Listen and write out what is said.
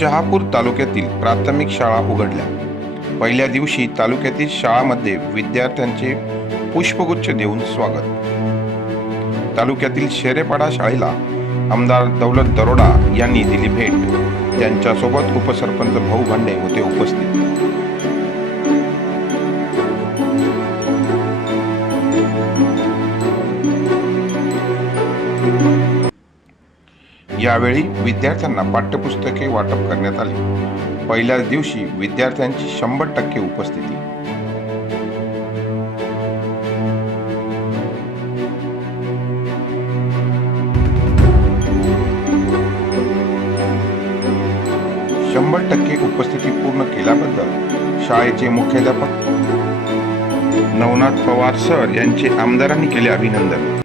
शहापूर तालुक्यातील प्राथमिक शाळा उघडल्या. पहिल्या दिवशी तालुक्यातील शाळामध्ये विद्यार्थ्यांचे पुष्पगुच्छ देऊन स्वागत. तालुक्यातील शेरेपाडा शाळेला आमदार दौलत दरोडा यांनी दिली भेट. त्यांच्यासोबत उपसरपंच भाऊ भांडे होते उपस्थित. यावेळी विद्यार्थ्यांना पाठ्यपुस्तके वाटप करण्यात आली. पहिल्याच दिवशी विद्यार्थ्यांची शंभर टक्के उपस्थिती. शंभर टक्के उपस्थिती पूर्ण केल्याबद्दल शाळेचे मुख्याध्यापक नवनाथ पवार सर यांचे आमदारांनी केले अभिनंदन.